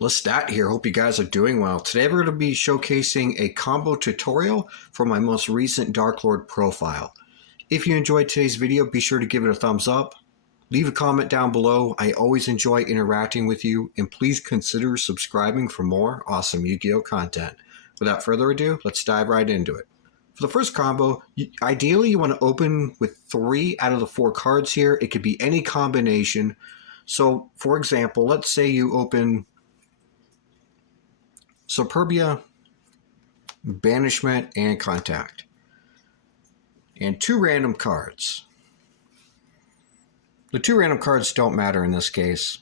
Lestat here. Hope you guys are doing well. Today we're going to be showcasing a combo tutorial for my most recent Darklord profile. If you enjoyed today's video, be sure to give it a thumbs up. Leave a comment down below. I always enjoy interacting with you, and please consider subscribing for more awesome Yu-Gi-Oh content. Without further ado, let's dive right into it. For the first combo, ideally you want to open with 3 out of the 4 cards here. It could be any combination. So, for example, let's say you open Superbia, Banishment, and Contact. And 2 random cards. The 2 random cards don't matter in this case.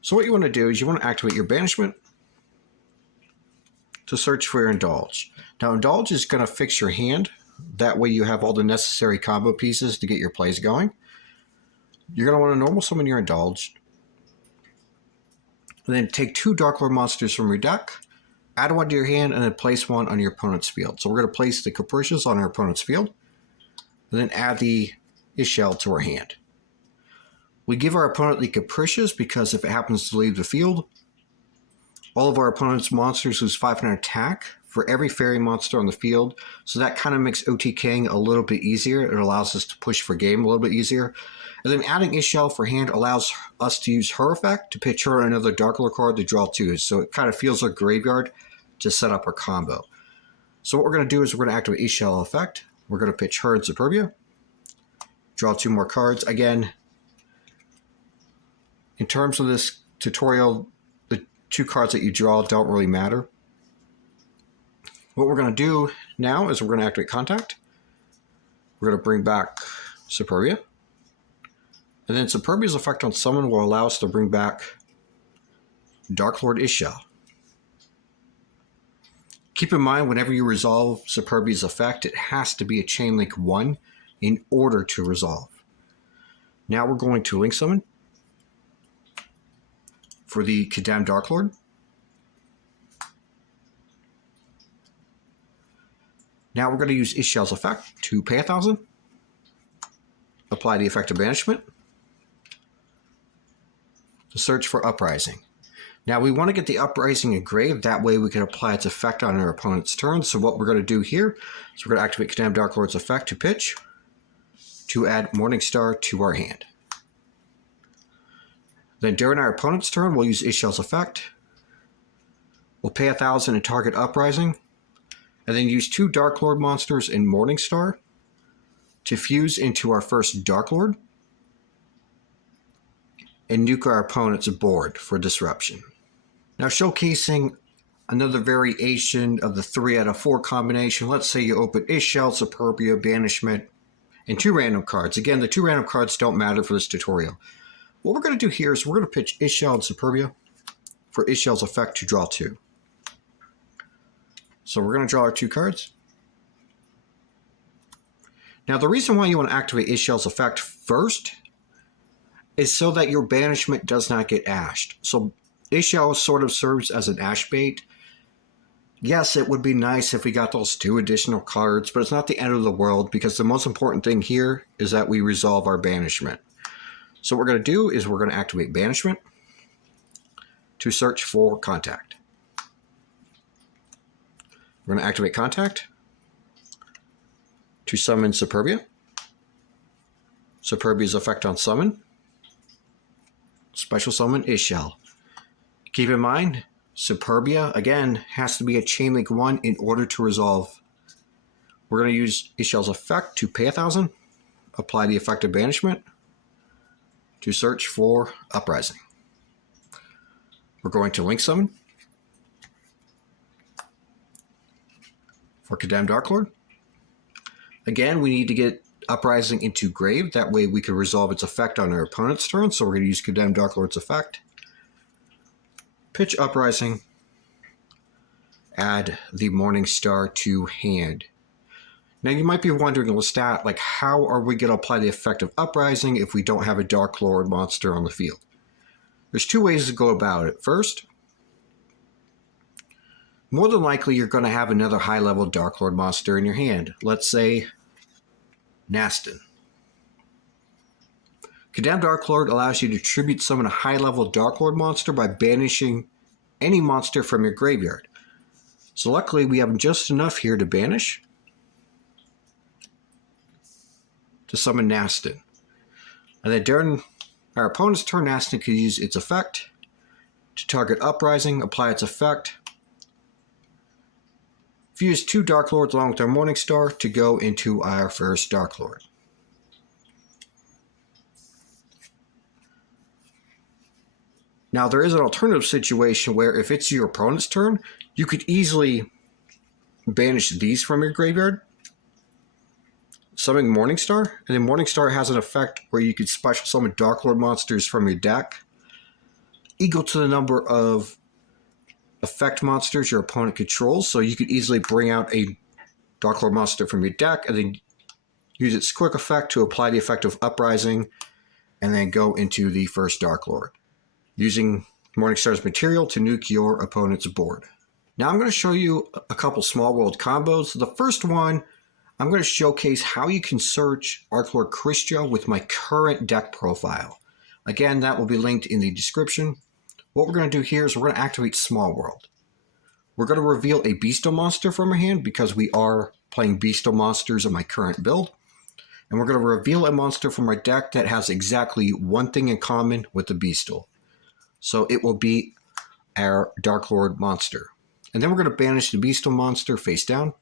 So what you want to do is you want to activate your Banishment to search for your Indulge. Now Indulge is going to fix your hand. That way you have all the necessary combo pieces to get your plays going. You're going to want to normal summon your Indulge. And then take 2 Darklord monsters from your deck, add 1 to your hand, and then place 1 on your opponent's field. So we're going to place the Capricious on our opponent's field, and then add the Ishel to our hand. We give our opponent the Capricious because if it happens to leave the field, all of our opponent's monsters lose 500 attack for every fairy monster on the field. So that kind of makes OTKing a little bit easier. It allows us to push for game a little bit easier. And then adding Ishel for hand allows us to use her effect to pitch her another Darklord card to draw 2. So it kind of feels like graveyard to set up our combo. So what we're going to do is we're going to activate Ishel effect. We're going to pitch her and Superbia. Draw 2 more cards. Again, in terms of this tutorial, the 2 cards that you draw don't really matter. What we're going to do now is we're going to activate Contact. We're going to bring back Superbia. And then Superbia's effect on summon will allow us to bring back Darklord Ishel. Keep in mind, whenever you resolve Superbia's effect, it has to be a Chain Link 1 in order to resolve. Now we're going to Link Summon for the Condemned Darklord. Now we're going to use Ishel's effect to pay 1,000. Apply the effect of Banishment to search for Uprising. Now we want to get the Uprising engraved, that way we can apply its effect on our opponent's turn. So what we're going to do here is we're going to activate Condemned Darklord's effect to pitch, to add Morningstar to our hand. Then during our opponent's turn, we'll use Ishel's effect. We'll pay 1,000 and target Uprising, and then use 2 Darklord monsters in Morningstar to fuse into our first Darklord and nuke our opponent's board for disruption. Now showcasing another variation of the 3 out of 4 combination. Let's say you open Ishel, Superbia, Banishment, and 2 random cards. Again, the 2 random cards don't matter for this tutorial. What we're going to do here is we're going to pitch Ishel and Superbia for Ishel's effect to draw 2. So we're going to draw our 2 cards. Now the reason why you want to activate Ishel's effect first is so that your Banishment does not get ashed. So Ishel sort of serves as an ash bait. Yes, it would be nice if we got those 2 additional cards, but it's not the end of the world because the most important thing here is that we resolve our Banishment. So what we're going to do is we're going to activate Banishment to search for Contact. We're going to activate Contact to summon Superbia. Superbia's effect on summon. Special summon Ishel. Keep in mind, Superbia, again, has to be a Chain Link 1 in order to resolve. We're going to use Ishel's effect to pay 1,000. Apply the effect of Banishment to search for Uprising. We're going to Link Summon for Condemned Darklord. Again, we need to get Uprising into grave. That way we can resolve its effect on our opponent's turn. So we're going to use Condemned Darklord's effect. Pitch Uprising. Add the Morningstar to hand. Now you might be wondering, Lestat, like how are we going to apply the effect of Uprising if we don't have a Darklord monster on the field? There's 2 ways to go about it. First, more than likely you're going to have another high-level Darklord monster in your hand. Let's say Nastin. Condemned Darklord allows you to tribute summon a high-level Darklord monster by banishing any monster from your graveyard. So luckily we have just enough here to banish to summon Nastin. And then during our opponent's turn, Nastin could use its effect to target Uprising, apply its effect, fuse 2 Darklords along with our Morningstar to go into our first Darklord. Now, there is an alternative situation where if it's your opponent's turn, you could easily banish these from your graveyard, summoning Morningstar, and then Morningstar has an effect where you could special summon Darklord monsters from your deck, equal to the number of effect monsters your opponent controls, so you could easily bring out a Darklord monster from your deck and then use its quick effect to apply the effect of Uprising, and then go into the first Darklord, using Morningstar's material to nuke your opponent's board. Now I'm going to show you a couple small world combos. The first one, I'm going to showcase how you can search Darklord Kristya with my current deck profile. Again, that will be linked in the description. What we're going to do here is we're going to activate Small World. We're going to reveal a Beasto monster from our hand because we are playing Beasto monsters in my current build. And we're going to reveal a monster from our deck that has exactly one thing in common with the Beasto. So it will be our Darklord monster. And then we're going to banish the Beasto monster face down.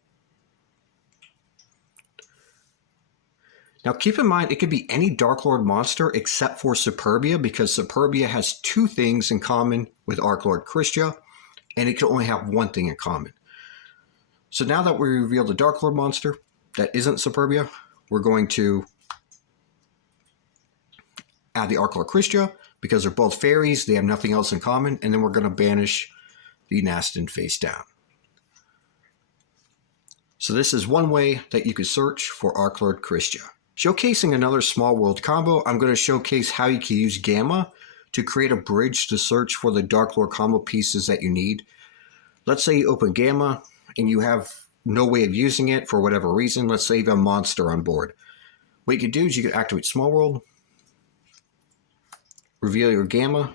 Now keep in mind, it could be any Darklord monster except for Superbia, because Superbia has 2 things in common with Darklord Kristya, and it can only have one thing in common. So now that we revealed the Darklord monster that isn't Superbia, we're going to add the Darklord Kristya, because they're both fairies, they have nothing else in common, and then we're going to banish the Nastin face down. So this is one way that you could search for Darklord Kristya. Showcasing another small world combo, I'm going to showcase how you can use Gamma to create a bridge to search for the Darklord combo pieces that you need. Let's say you open Gamma and you have no way of using it for whatever reason. Let's say you have a monster on board. What you could do is you could activate Small World, reveal your Gamma,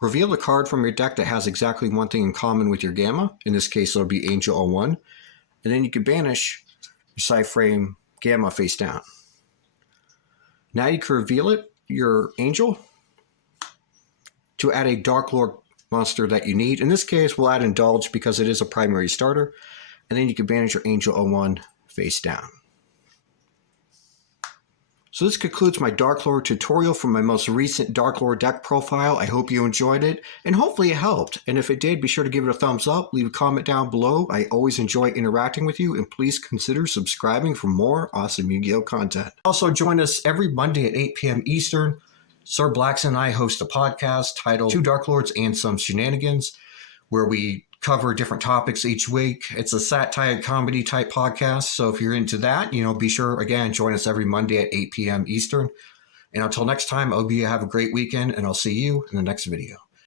reveal the card from your deck that has exactly one thing in common with your Gamma. In this case, it'll be Angel 01. And then you can banish your side frame Gamma face down. Now you can reveal your Angel, to add a Darklord monster that you need. In this case, we'll add Indulge because it is a primary starter. And then you can banish your Angel 01 face down. So this concludes my Darklord tutorial from my most recent Darklord deck profile. I hope you enjoyed it, and hopefully it helped. And if it did, be sure to give it a thumbs up, leave a comment down below. I always enjoy interacting with you, and please consider subscribing for more awesome Yu-Gi-Oh content. Also join us every Monday at 8 p.m. Eastern. Sir Blacks and I host a podcast titled 2 Darklords and Some Shenanigans, where we cover different topics each week. It's a satire comedy type podcast, so if you're into that, be sure, again, join us every Monday at 8 p.m. Eastern. And until next time, I hope you have a great weekend, and I'll see you in the next video.